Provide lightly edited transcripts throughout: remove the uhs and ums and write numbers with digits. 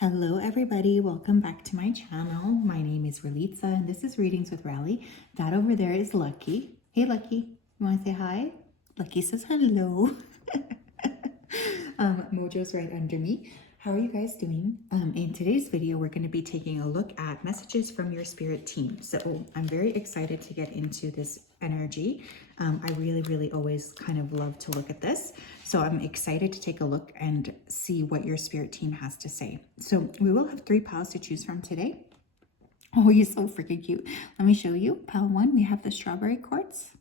Hello everybody, welcome back to my channel. My name is Ralitza and this is Readings with Rally. That over there is Lucky. Hey Lucky, you want to say hi? Lucky says hello. Mojo's right under me. How are you guys doing? In today's video, we're going to be taking a look at messages from your spirit team. So I'm very excited to get into this energy. I really always kind of love to look at this. So I'm excited to take a look and see what your spirit team has to say. So we will have 3 piles to choose from today. Oh, you're so freaking cute. Let me show you. Pile 1, we have the strawberry quartz.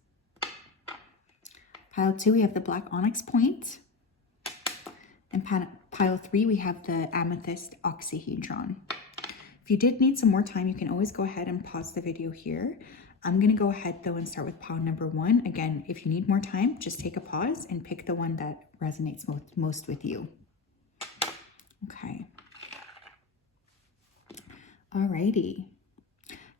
Pile 2, we have the black onyx point. And pile 3, we have the amethyst oxyhedron. If you did need some more time, you can always go ahead and pause the video here. I'm going to go ahead though and start with pile number 1. Again, if you need more time, just take a pause and pick the one that resonates most with you. Okay. Alrighty.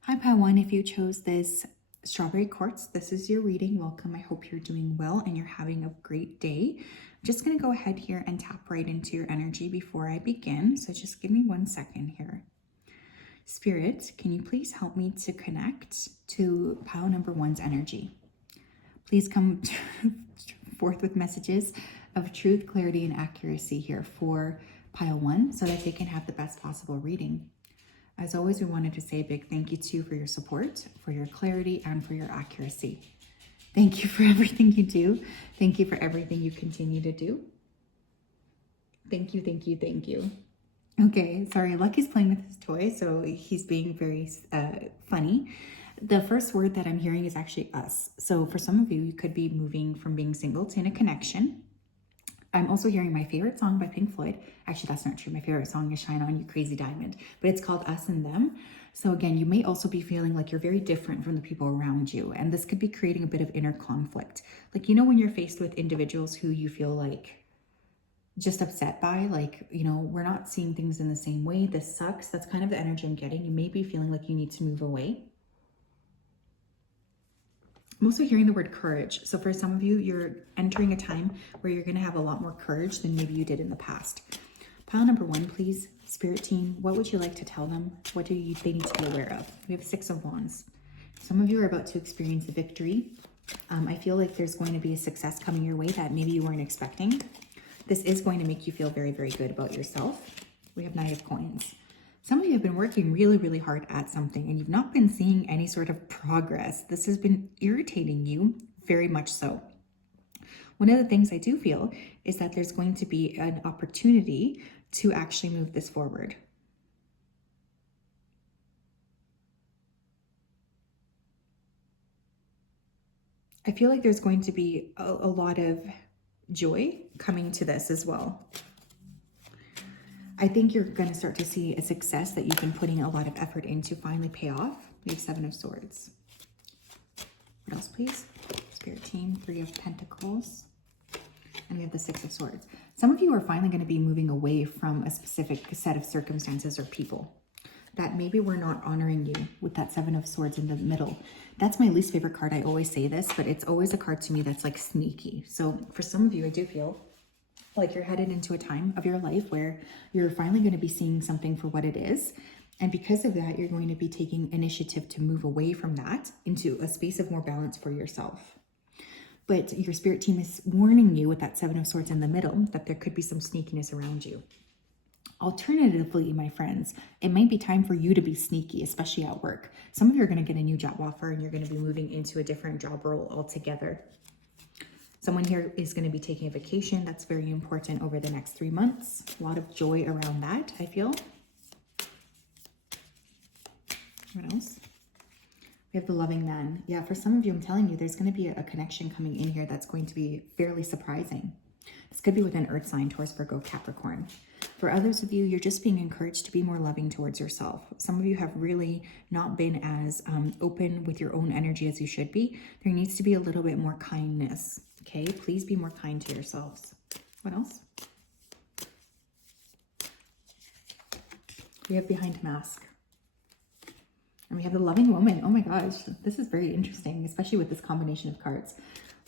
Hi, pile 1. If you chose this strawberry quartz, this is your reading. Welcome. I hope you're doing well and you're having a great day. I'm just going to go ahead here and tap right into your energy before I begin. So just give me 1 second here. Spirit, can you please help me to connect to pile number 1's energy? Please come forth with messages of truth, clarity, and accuracy here for pile 1 so that they can have the best possible reading. As always, we wanted to say a big thank you to you for your support, for your clarity, and for your accuracy. Thank you for everything you do. Thank you for everything you continue to do. Thank you. Okay, sorry, Lucky's playing with his toy, so he's being very funny. The first word that I'm hearing is actually us. So for some of you, you could be moving from being single to in a connection. I'm also hearing my favorite song by Pink Floyd. Actually, that's not true. My favorite song is Shine On You Crazy Diamond, but it's called Us and Them. So again, you may also be feeling like you're very different from the people around you. And this could be creating a bit of inner conflict. Like, you know, when you're faced with individuals who you feel like just upset by, like, you know, we're not seeing things in the same way. This sucks. That's kind of the energy I'm getting. You may be feeling like you need to move away. I'm also hearing the word courage. So for some of you, you're entering a time where you're going to have a lot more courage than maybe you did in the past. Pile number 1, please. Spirit team, what would you like to tell them? What do they need to be aware of? We have 6 of Wands. Some of you are about to experience a victory. I feel like there's going to be a success coming your way that maybe you weren't expecting. This is going to make you feel very good about yourself. We have 9 of Coins. Some of you have been working really hard at something and you've not been seeing any sort of progress. This has been irritating you, very much so. One of the things I do feel is that there's going to be an opportunity to actually move this forward. I feel like there's going to be a lot of joy coming to this as well. I think you're going to start to see a success that you've been putting a lot of effort into finally pay off. We have 7 of Swords. What else, please? Spirit team, 3 of Pentacles. And we have the 6 of Swords. Some of you are finally going to be moving away from a specific set of circumstances or people that maybe we're not honoring you with that 7 of Swords in the middle. That's my least favorite card. I always say this, but it's always a card to me that's like sneaky. So for some of you, I do feel like you're headed into a time of your life where you're finally going to be seeing something for what it is. And because of that, you're going to be taking initiative to move away from that into a space of more balance for yourself. But your spirit team is warning you with that 7 of Swords in the middle that there could be some sneakiness around you. Alternatively, my friends, it might be time for you to be sneaky, especially at work. Some of you are going to get a new job offer and you're going to be moving into a different job role altogether. Someone here is going to be taking a vacation. That's very important over the next 3 months. A lot of joy around that, I feel. What else? We have the loving man. Yeah, for some of you, I'm telling you, there's going to be a connection coming in here that's going to be fairly surprising. This could be with an earth sign, Taurus, Virgo, Capricorn. For others of you, you're just being encouraged to be more loving towards yourself. Some of you have really not been as open with your own energy as you should be. There needs to be a little bit more kindness. Okay, please be more kind to yourselves. What else? We have behind mask. And we have the loving woman. Oh my gosh, this is very interesting, especially with this combination of cards.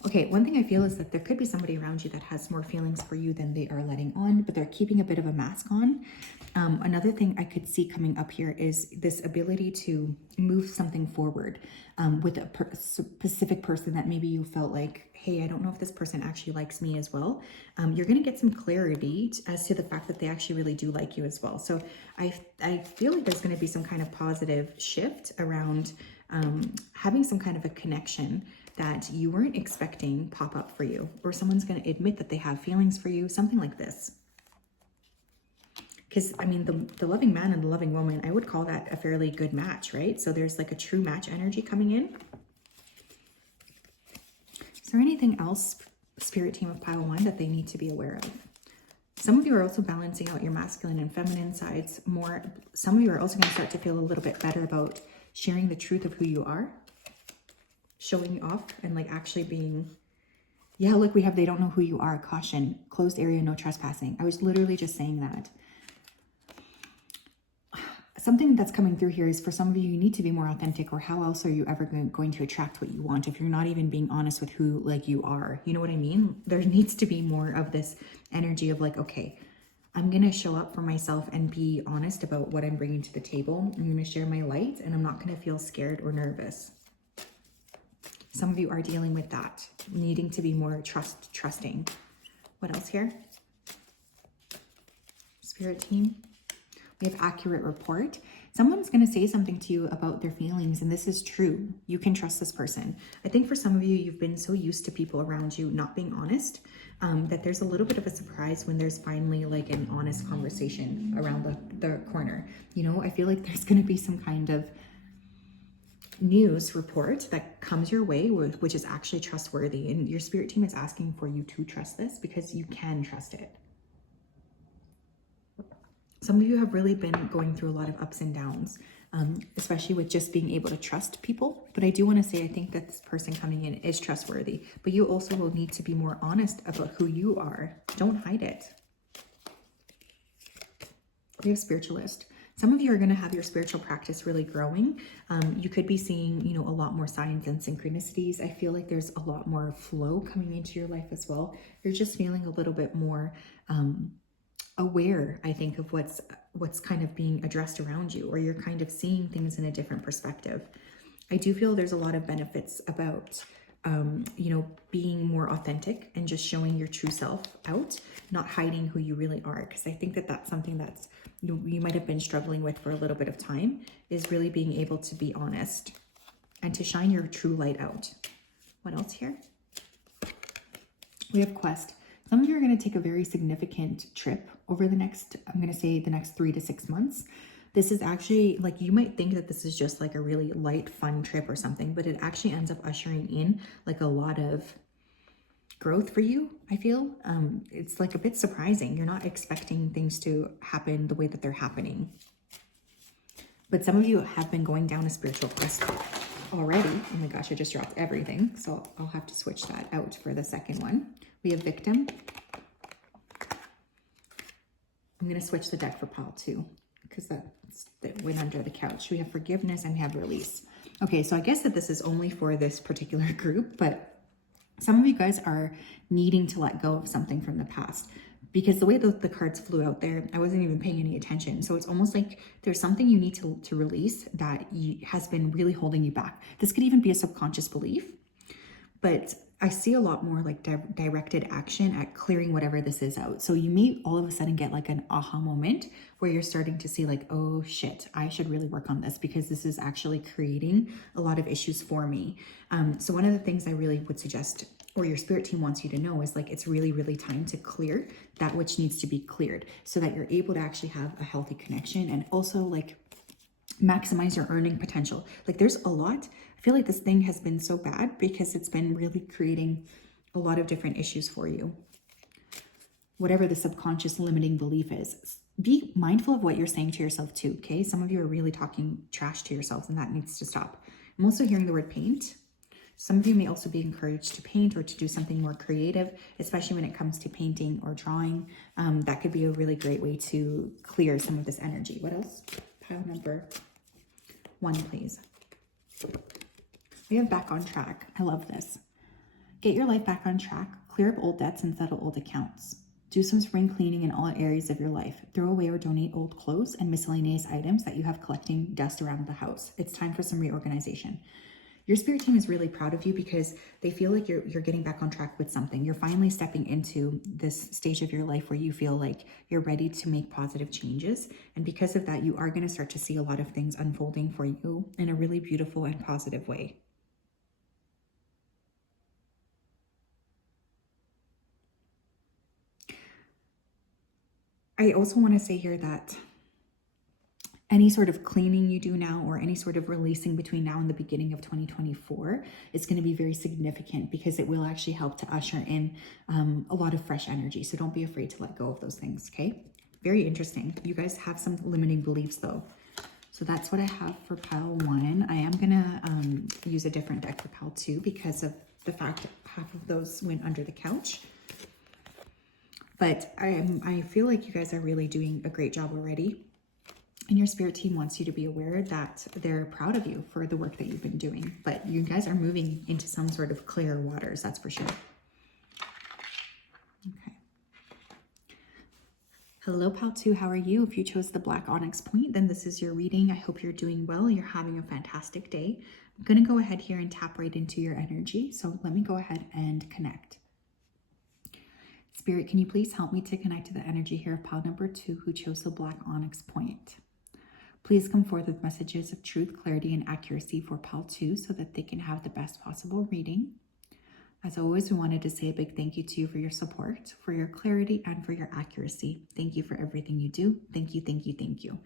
Okay, one thing I feel is that there could be somebody around you that has more feelings for you than they are letting on, but they're keeping a bit of a mask on. Another thing I could see coming up here is this ability to move something forward with a specific person that maybe you felt like, hey, I don't know if this person actually likes me as well. You're going to get some clarity as to the fact that they actually really do like you as well. So I feel like there's going to be some kind of positive shift around having some kind of a connection that you weren't expecting pop up for you, or someone's going to admit that they have feelings for you, something like this. Because, I mean, the loving man and the loving woman, I would call that a fairly good match, right? So there's like a true match energy coming in. Is there anything else, Spirit Team of Pile 1, that they need to be aware of? Some of you are also balancing out your masculine and feminine sides more. Some of you are also going to start to feel a little bit better about sharing the truth of who you are, showing off, and like actually being, yeah, look, we have, they don't know who you are, caution, closed area, no trespassing. I was literally just saying that. Something that's coming through here is for some of you, you need to be more authentic, or how else are you ever going to attract what you want if you're not even being honest with who like you are? You know what I mean? There needs to be more of this energy of like, okay, I'm going to show up for myself and be honest about what I'm bringing to the table. I'm going to share my light, and I'm not going to feel scared or nervous. Some of you are dealing with that, needing to be more trusting. What else here? Spirit Team. We have accurate report. Someone's going to say something to you about their feelings, and this is true. You can trust this person. I think for some of you, you've been so used to people around you not being honest, that there's a little bit of a surprise when there's finally like an honest conversation around the corner. You know, I feel like there's going to be some kind of news report that comes your way, which is actually trustworthy, and your spirit team is asking for you to trust this because you can trust it. Some of you have really been going through a lot of ups and downs, especially with just being able to trust people. But I do want to say, I think that this person coming in is trustworthy, but you also will need to be more honest about who you are. Don't hide it. We have spiritualist. Some of you are going to have your spiritual practice really growing. You could be seeing, you know, a lot more signs and synchronicities. I feel like there's a lot more flow coming into your life as well. You're just feeling a little bit more aware, I think, of what's kind of being addressed around you, or you're kind of seeing things in a different perspective. I do feel there's a lot of benefits about you know, being more authentic and just showing your true self out, not hiding who you really are. Because I think that that's something that's you might have been struggling with for a little bit of time, is really being able to be honest and to shine your true light out. What else here? We have quest. Some of you are going to take a very significant trip over the next, I'm going to say the next 3 to 6 months. This is actually, like, you might think that this is just like a really light, fun trip or something, but it actually ends up ushering in like a lot of growth for you, I feel. It's like a bit surprising. You're not expecting things to happen the way that they're happening. But some of you have been going down a spiritual quest already. Oh my gosh, I just dropped everything. So I'll have to switch that out for the second one. We have victim. I'm going to switch the deck for pile 2 because that went under the couch. We have forgiveness and we have release. Okay, so I guess that this is only for this particular group, but some of you guys are needing to let go of something from the past, because the way that the cards flew out there, I wasn't even paying any attention. So it's almost like there's something you need to release that has been really holding you back. This could even be a subconscious belief, but I see a lot more like directed action at clearing whatever this is out. So you may all of a sudden get like an aha moment where you're starting to see like, oh shit, I should really work on this because this is actually creating a lot of issues for me. So one of the things I really would suggest, or your spirit team wants you to know, is like, it's really, really time to clear that which needs to be cleared so that you're able to actually have a healthy connection and also like maximize your earning potential. Like there's a lot. I feel like this thing has been so bad because it's been really creating a lot of different issues for you. Whatever the subconscious limiting belief is, be mindful of what you're saying to yourself too, okay? Some of you are really talking trash to yourselves and that needs to stop. I'm also hearing the word paint. Some of you may also be encouraged to paint or to do something more creative, especially when it comes to painting or drawing. That could be a really great way to clear some of this energy. What else? Pile number 1, please. We have back on track. I love this. Get your life back on track, clear up old debts and settle old accounts. Do some spring cleaning in all areas of your life. Throw away or donate old clothes and miscellaneous items that you have collecting dust around the house. It's time for some reorganization. Your spirit team is really proud of you because they feel like you're getting back on track with something. You're finally stepping into this stage of your life where you feel like you're ready to make positive changes. And because of that, you are going to start to see a lot of things unfolding for you in a really beautiful and positive way. I also want to say here that any sort of cleaning you do now or any sort of releasing between now and the beginning of 2024 is going to be very significant because it will actually help to usher in a lot of fresh energy. So don't be afraid to let go of those things, okay? Very interesting. You guys have some limiting beliefs though. So that's what I have for pile 1. I am going to use a different deck for pile 2 because of the fact that half of those went under the couch. But I feel like you guys are really doing a great job already. And your spirit team wants you to be aware that they're proud of you for the work that you've been doing. But you guys are moving into some sort of clear waters, that's for sure. Okay. Hello, pile 2. How are you? If you chose the Black Onyx Point, then this is your reading. I hope you're doing well. You're having a fantastic day. I'm going to go ahead here and tap right into your energy. So let me go ahead and connect. Spirit, can you please help me to connect to the energy here of pile number 2 who chose the Black Onyx Point? Please come forth with messages of truth, clarity, and accuracy for pile 2 so that they can have the best possible reading. As always, we wanted to say a big thank you to you for your support, for your clarity, and for your accuracy. Thank you for everything you do. Thank you, thank you, thank you.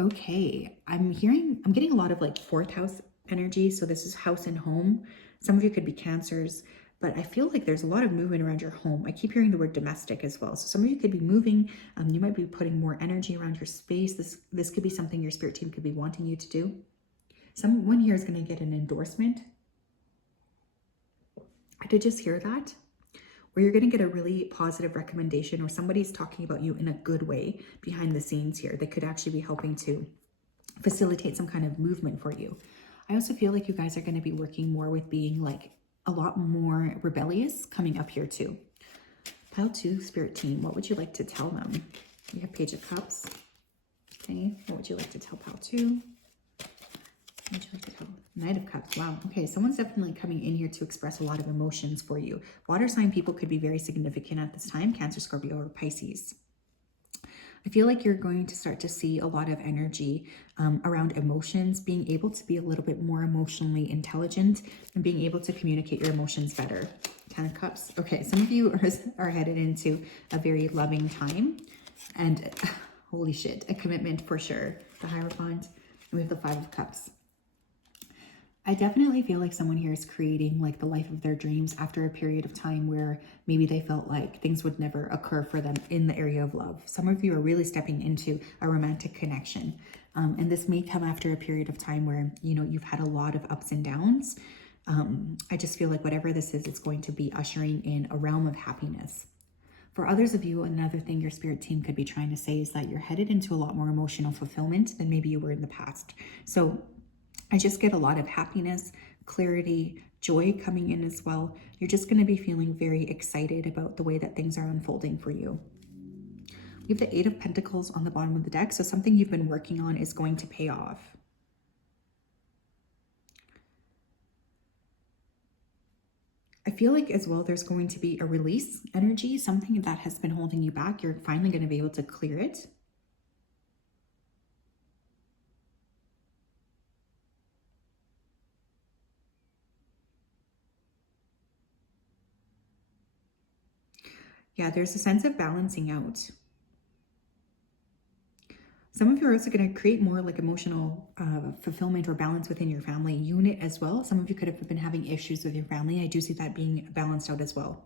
Okay, I'm getting a lot of like 4th house energy. So this is house and home. Some of you could be Cancers. But I feel like there's a lot of movement around your home. I keep hearing the word domestic as well. So some of you could be moving. You might be putting more energy around your space. This could be something your spirit team could be wanting you to do. Someone here is going to get an endorsement. I did just hear that. Or you're going to get a really positive recommendation or somebody's talking about you in a good way behind the scenes here. They could actually be helping to facilitate some kind of movement for you. I also feel like you guys are going to be working more with being like a lot more rebellious coming up here too. Pile 2, spirit team, what would you like to tell them? You have Page of Cups. Okay, what would you like to tell pile 2? What would you like to tell? Knight of Cups. Wow. Okay, someone's definitely coming in here to express a lot of emotions for you. Water sign people could be very significant at this time. Cancer, Scorpio, or Pisces. I feel like you're going to start to see a lot of energy around emotions, being able to be a little bit more emotionally intelligent and being able to communicate your emotions better. 10 of Cups. Okay, some of you are headed into a very loving time and holy shit, a commitment for sure. The Hierophant. And we have the 5 of Cups. I definitely feel like someone here is creating like the life of their dreams after a period of time where maybe they felt like things would never occur for them in the area of love. Some of you are really stepping into a romantic connection. And this may come after a period of time where, you know, you've had a lot of ups and downs. I just feel like whatever this is, it's going to be ushering in a realm of happiness. For others of you, another thing your spirit team could be trying to say is that you're headed into a lot more emotional fulfillment than maybe you were in the past. So I just get a lot of happiness, clarity, joy coming in as well. You're just going to be feeling very excited about the way that things are unfolding for you. We have the 8 of Pentacles on the bottom of the deck. So something you've been working on is going to pay off. I feel like as well, there's going to be a release energy, something that has been holding you back. You're finally going to be able to clear it. Yeah, there's a sense of balancing out. Some of you are also going to create more like emotional fulfillment or balance within your family unit as well. Some of you could have been having issues with your family. I do see that being balanced out as well.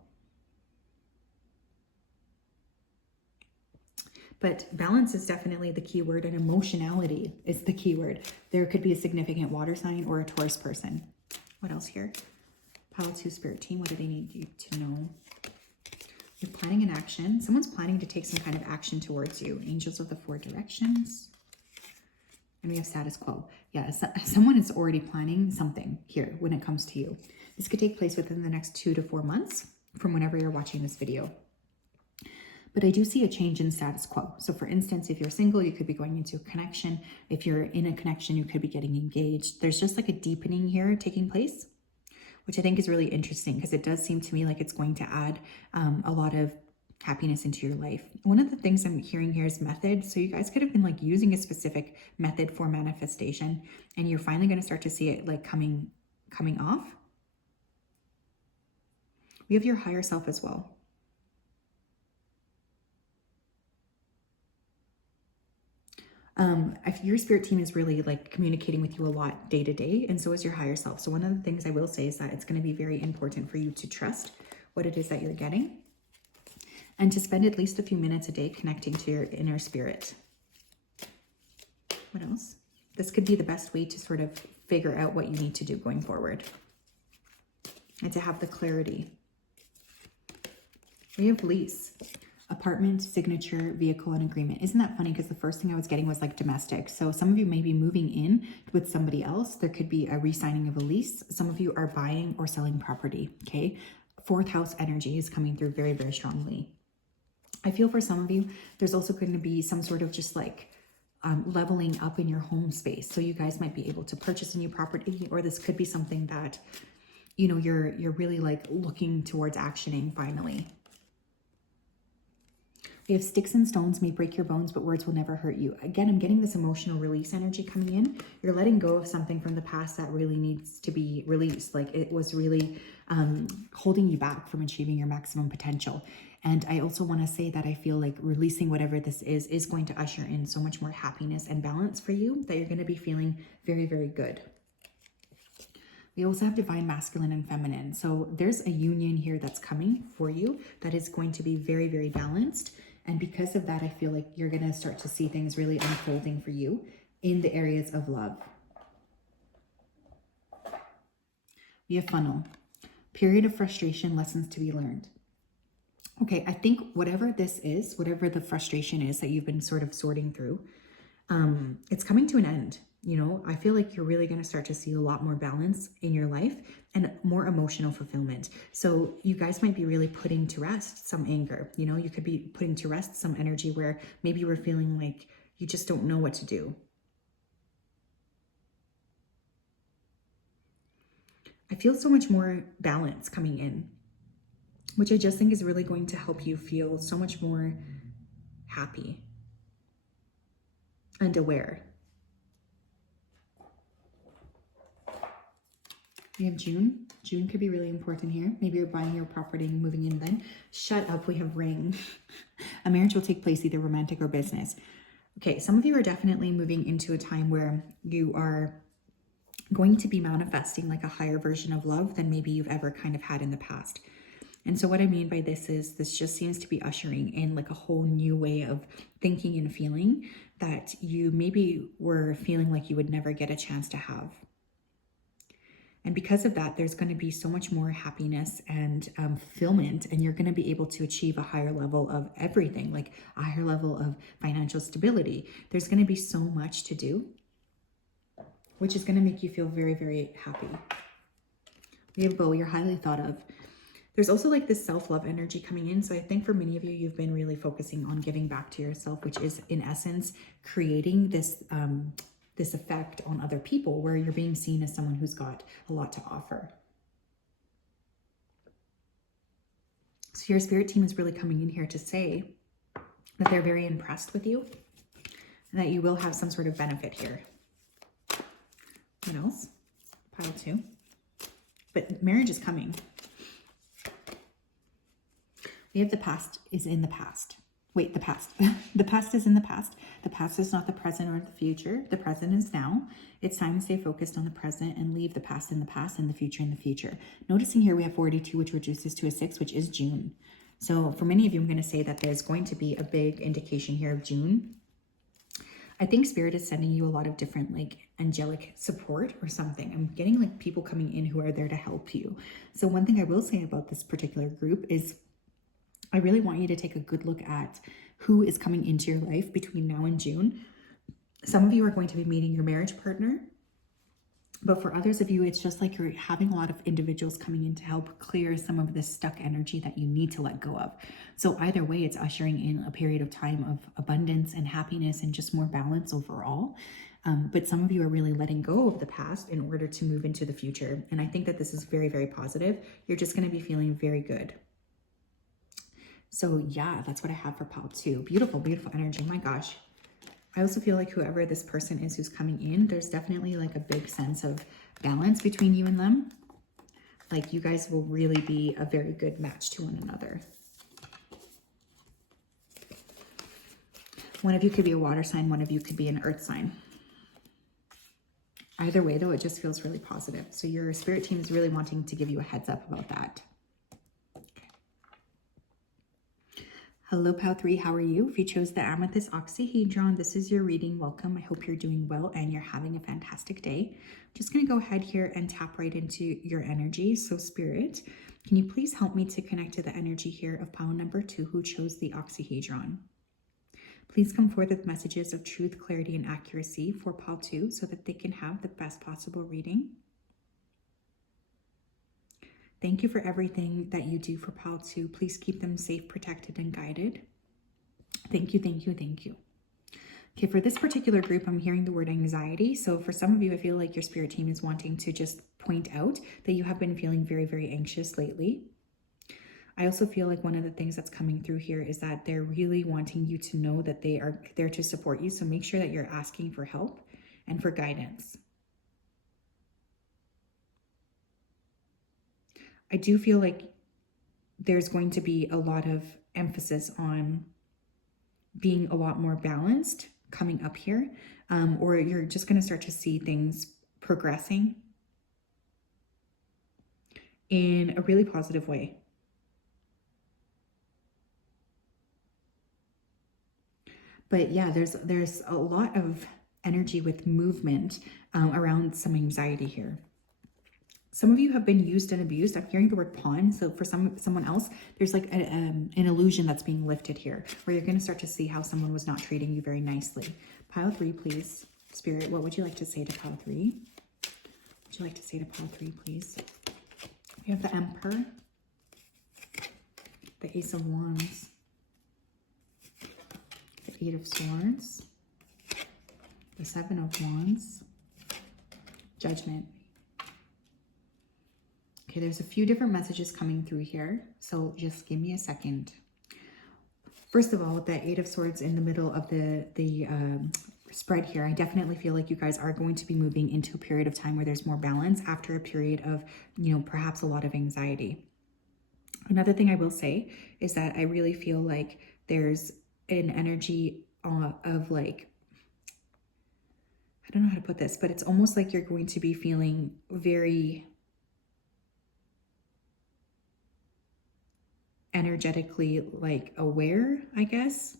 But balance is definitely the key word, and emotionality is the key word. There could be a significant water sign or a Taurus person. What else here? Pile 2 spirit team, what do they need you to know? You're planning an action. Someone's planning to take some kind of action towards you. Angels of the 4 directions. And we have status quo. Yeah, someone is already planning something here when it comes to you. This could take place within the next 2 to 4 months from whenever you're watching this video. But I do see a change in status quo. So for instance, if you're single, you could be going into a connection. If you're in a connection, you could be getting engaged. There's just like a deepening here taking place, which I think is really interesting because it does seem to me like it's going to add a lot of happiness into your life. One of the things I'm hearing here is method. So you guys could have been like using a specific method for manifestation, and you're finally going to start to see it like coming off. We have your higher self as well. Your spirit team is really like communicating with you a lot day to day, and so is your higher self. So one of the things I will say is that it's going to be very important for you to trust what it is that you're getting, and to spend at least a few minutes a day connecting to your inner spirit. What else? This could be the best way to sort of figure out what you need to do going forward, and to have the clarity. We have lease. Apartment, signature, vehicle, and agreement. Isn't that funny? Because the first thing I was getting was like domestic. So some of you may be moving in with somebody else. There could be a re-signing of a lease. Some of you are buying or selling property, okay? Fourth house energy is coming through very, very strongly. I feel for some of you, there's also going to be some sort of just like leveling up in your home space. So you guys might be able to purchase a new property, or this could be something that, you know, you're really like looking towards actioning finally. We have sticks and stones may break your bones, but words will never hurt you. Again, I'm getting this emotional release energy coming in. You're letting go of something from the past that really needs to be released. Like it was really holding you back from achieving your maximum potential. And I also want to say that I feel like releasing whatever this is going to usher in so much more happiness and balance for you that you're going to be feeling very, very good. We also have divine masculine and feminine. So there's a union here that's coming for you that is going to be very, very balanced. And because of that, I feel like you're going to start to see things really unfolding for you in the areas of love. We have funnel. Period of frustration, lessons to be learned. Okay, I think whatever this is, whatever the frustration is that you've been sort of sorting through, it's coming to an end. You know, I feel like you're really going to start to see a lot more balance in your life and more emotional fulfillment. So you guys might be really putting to rest some anger. You know, you could be putting to rest some energy where maybe you were feeling like you just don't know what to do. I feel so much more balance coming in, which I just think is really going to help you feel so much more happy and aware. We have June. June could be really important here. Maybe you're buying your property and moving in then. Shut up, we have ring. A marriage will take place, either romantic or business. Okay, some of you are definitely moving into a time where you are going to be manifesting like a higher version of love than maybe you've ever kind of had in the past. And so what I mean by this is this just seems to be ushering in like a whole new way of thinking and feeling that you maybe were feeling like you would never get a chance to have. And because of that, there's going to be so much more happiness and fulfillment, and you're going to be able to achieve a higher level of everything, like a higher level of financial stability. There's going to be so much to do, which is going to make you feel very, very happy. We have Beau, you're highly thought of. There's also like this self-love energy coming in. So I think for many of you, you've been really focusing on giving back to yourself, which is in essence creating this this effect on other people where you're being seen as someone who's got a lot to offer. So your spirit team is really coming in here to say that they're very impressed with you and that you will have some sort of benefit here. What else? Pile 2. But marriage is coming. We have the past is in the past. Wait, the past. The past is in the past. The past is not the present or the future. The present is now. It's time to stay focused on the present and leave the past in the past and the future in the future. Noticing here we have 42, which reduces to a 6, which is June. So for many of you, I'm going to say that there's going to be a big indication here of June. I think Spirit is sending you a lot of different like angelic support or something. I'm getting like people coming in who are there to help you. So one thing I will say about this particular group is I really want you to take a good look at who is coming into your life between now and June. Some of you are going to be meeting your marriage partner. But for others of you, it's just like you're having a lot of individuals coming in to help clear some of this stuck energy that you need to let go of. So either way, it's ushering in a period of time of abundance and happiness and just more balance overall. But some of you are really letting go of the past in order to move into the future. And I think that this is very, very positive. You're just going to be feeling very good. So yeah, that's what I have for pile 2. Beautiful, beautiful energy. My gosh. I also feel like whoever this person is who's coming in, there's definitely like a big sense of balance between you and them. Like you guys will really be a very good match to one another. One of you could be a water sign, one of you could be an earth sign. Either way though, it just feels really positive. So your spirit team is really wanting to give you a heads up about that. Hello, Pile 3, how are you? If you chose the Amethyst Oxyhedron, this is your reading. Welcome. I hope you're doing well and you're having a fantastic day. I'm just going to go ahead here and tap right into your energy. So Spirit, can you please help me to connect to the energy here of Pile number 2 who chose the Oxyhedron? Please come forth with messages of truth, clarity, and accuracy for Pile 2 so that they can have the best possible reading. Thank you for everything that you do for Pile 2. Please keep them safe, protected, and guided. Thank you, thank you, thank you. Okay, for this particular group, I'm hearing the word anxiety. So for some of you, I feel like your spirit team is wanting to just point out that you have been feeling very, very anxious lately. I also feel like one of the things that's coming through here is that they're really wanting you to know that they are there to support you. So make sure that you're asking for help and for guidance. I do feel like there's going to be a lot of emphasis on being a lot more balanced coming up here, or you're just going to start to see things progressing in a really positive way. But yeah, there's a lot of energy with movement around some anxiety here. Some of you have been used and abused. I'm hearing the word pawn. So for someone else, there's like an illusion that's being lifted here, where you're going to start to see how someone was not treating you very nicely. Pile 3, please. Spirit, what would you like to say to Pile 3? What would you like to say to Pile 3, please? We have the Emperor, the Ace of Wands, the 8 of Swords, the 7 of Wands, Judgment. Okay, there's a few different messages coming through here, so just give me a second. First of all, the 8 of Swords in the middle of the spread here, I definitely feel like you guys are going to be moving into a period of time where there's more balance after a period of, perhaps a lot of anxiety. Another thing I will say is that I really feel like there's an energy of like, I don't know how to put this, but it's almost like you're going to be feeling very energetically like aware, I guess.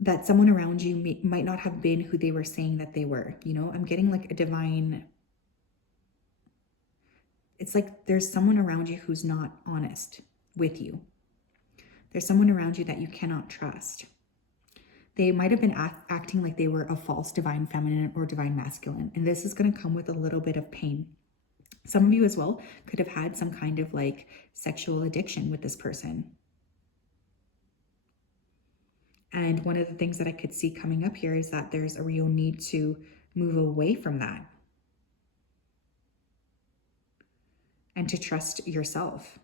That someone around you might not have been who they were saying that they were. I'm getting like a divine, it's like there's someone around you who's not honest with you. There's someone around you that you cannot trust. They might have been acting like they were a false divine feminine or divine masculine. And this is going to come with a little bit of pain. Some of you as well could have had some kind of like sexual addiction with this person. And one of the things that I could see coming up here is that there's a real need to move away from that and to trust yourself.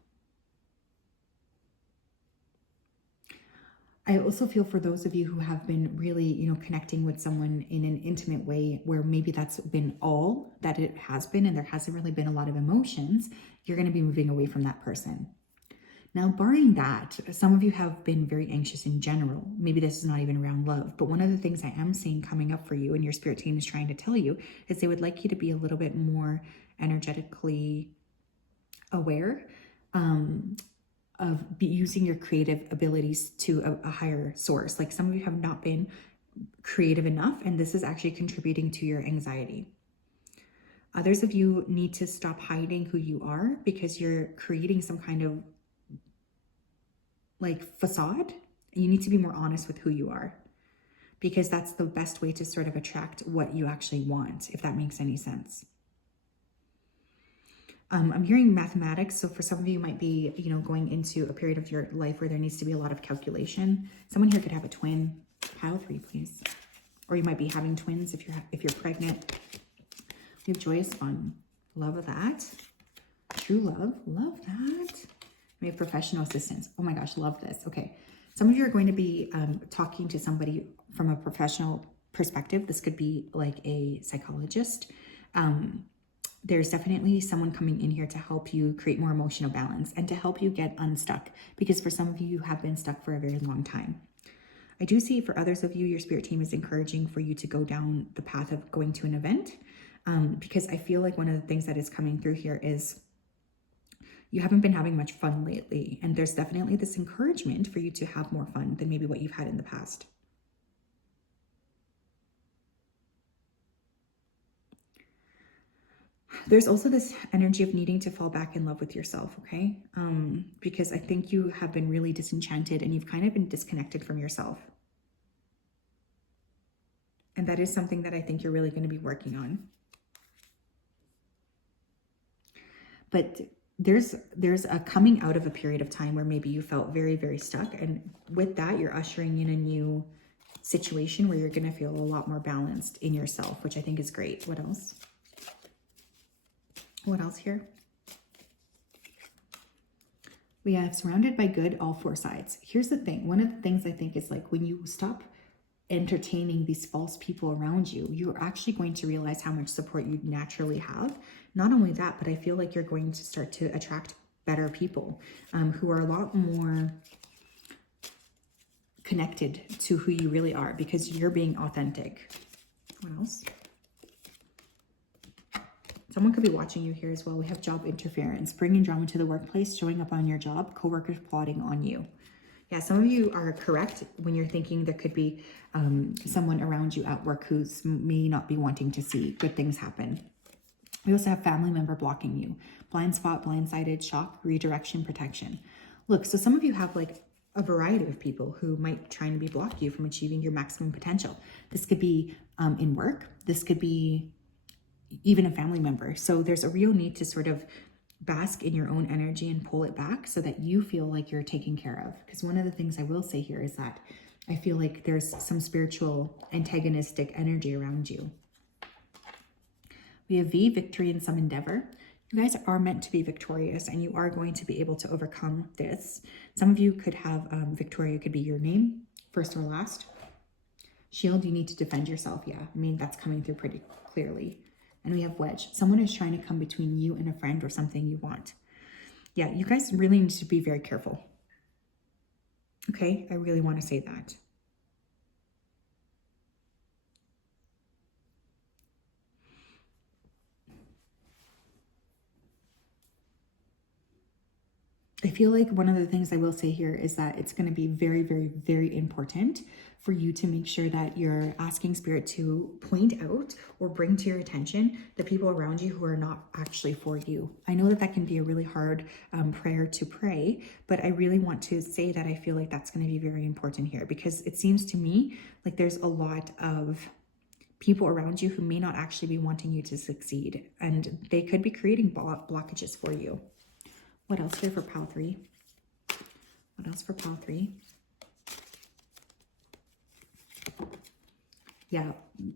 I also feel for those of you who have been really, connecting with someone in an intimate way where maybe that's been all that it has been and there hasn't really been a lot of emotions, you're going to be moving away from that person. Now, barring that, some of you have been very anxious in general. Maybe this is not even around love, but one of the things I am seeing coming up for you and your spirit team is trying to tell you is they would like you to be a little bit more energetically aware of using your creative abilities to a higher source. Like some of you have not been creative enough, and this is actually contributing to your anxiety. Others of you need to stop hiding who you are because you're creating some kind of like facade. You need to be more honest with who you are, because that's the best way to sort of attract what you actually want, if that makes any sense. I'm hearing mathematics. So for some of you might be, you know, going into a period of your life where there needs to be a lot of calculation. Someone here could have a twin. Pile 3, please. Or you might be having twins if you're pregnant. We have joyous fun. Love that. True love. Love that. We have professional assistance. Oh my gosh, love this. Okay. Some of you are going to be talking to somebody from a professional perspective. This could be like a psychologist. There's definitely someone coming in here to help you create more emotional balance and to help you get unstuck, because for some of you, you have been stuck for a very long time. I do see for others of you, your spirit team is encouraging for you to go down the path of going to an event, because I feel like one of the things that is coming through here is you haven't been having much fun lately, and there's definitely this encouragement for you to have more fun than maybe what you've had in the past. There's also this energy of needing to fall back in love with yourself, okay? Because I think you have been really disenchanted and you've kind of been disconnected from yourself. And that is something that I think you're really going to be working on. But there's a coming out of a period of time where maybe you felt very, very stuck. And with that, you're ushering in a new situation where you're going to feel a lot more balanced in yourself, which I think is great. What else? What else here? We have surrounded by good, all 4 sides. Here's the thing. One of the things I think is like when you stop entertaining these false people around you, you're actually going to realize how much support you naturally have. Not only that, but I feel like you're going to start to attract better people who are a lot more connected to who you really are because you're being authentic. What else? Someone could be watching you here as well. We have job interference, bringing drama to the workplace, showing up on your job, coworkers plotting on you. Yeah, some of you are correct when you're thinking there could be someone around you at work who may not be wanting to see good things happen. We also have family member blocking you, blind spot, blindsided, shock, redirection, protection. Look, so some of you have like a variety of people who might try to be block you from achieving your maximum potential. This could be in work. This could be even a family member. So there's a real need to sort of bask in your own energy and pull it back so that you feel like you're taken care of. Because one of the things I will say here is that I feel like there's some spiritual antagonistic energy around you. We have V, victory in some endeavor. You guys are meant to be victorious and you are going to be able to overcome this. Some of you could have Victoria could be your name, first or last. Shield, you need to defend yourself. Yeah, I mean, that's coming through pretty clearly. And we have wedge. Someone is trying to come between you and a friend or something you want. Yeah, you guys really need to be very careful. Okay, I really want to say that. I feel like one of the things I will say here is that it's going to be very, very, very important for you to make sure that you're asking spirit to point out or bring to your attention the people around you who are not actually for you. I know that that can be a really hard prayer to pray, but I really want to say that I feel like that's going to be very important here because it seems to me like there's a lot of people around you who may not actually be wanting you to succeed, and they could be creating blockages for you. What else here for pile 3? What else for pile 3? Yeah,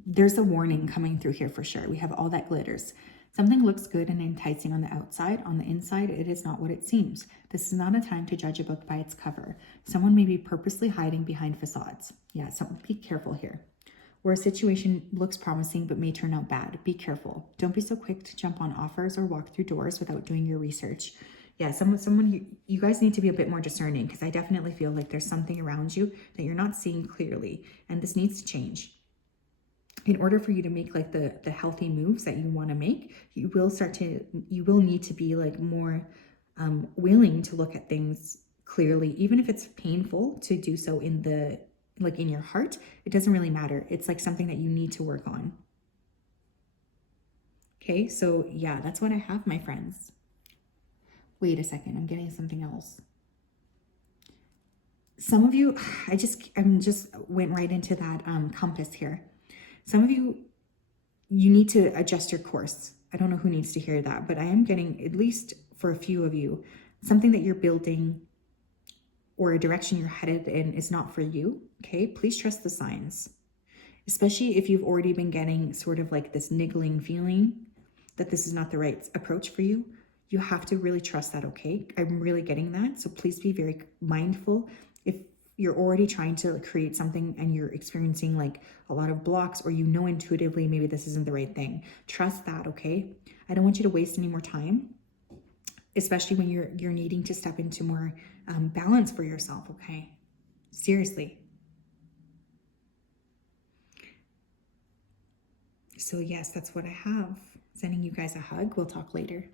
there's a warning coming through here for sure. We have all that glitters. Something looks good and enticing on the outside. On the inside, it is not what it seems. This is not a time to judge a book by its cover. Someone may be purposely hiding behind facades. Yeah, so be careful here. Where a situation looks promising but may turn out bad, be careful. Don't be so quick to jump on offers or walk through doors without doing your research. Yeah, you guys need to be a bit more discerning because I definitely feel like there's something around you that you're not seeing clearly, and this needs to change. In order for you to make like the healthy moves that you want to make, you will need to be like more willing to look at things clearly, even if it's painful to do so in your heart. It doesn't really matter. It's like something that you need to work on. Okay, so yeah, that's what I have, my friends. Wait a second, I'm getting something else. some of you, I'm just went right into that compass here. Some of you, you need to adjust your course. I don't know who needs to hear that, but I am getting, at least for a few of you, something that you're building or a direction you're headed in is not for you. Okay, please trust the signs, especially if you've already been getting sort of like this niggling feeling that this is not the right approach for you. You have to really trust that, okay? I'm really getting that. So please be very mindful. If you're already trying to create something and you're experiencing like a lot of blocks, or you know intuitively maybe this isn't the right thing, trust that, okay? I don't want you to waste any more time, especially when you're needing to step into more balance for yourself, okay? Seriously. So yes, that's what I have. Sending you guys a hug. We'll talk later.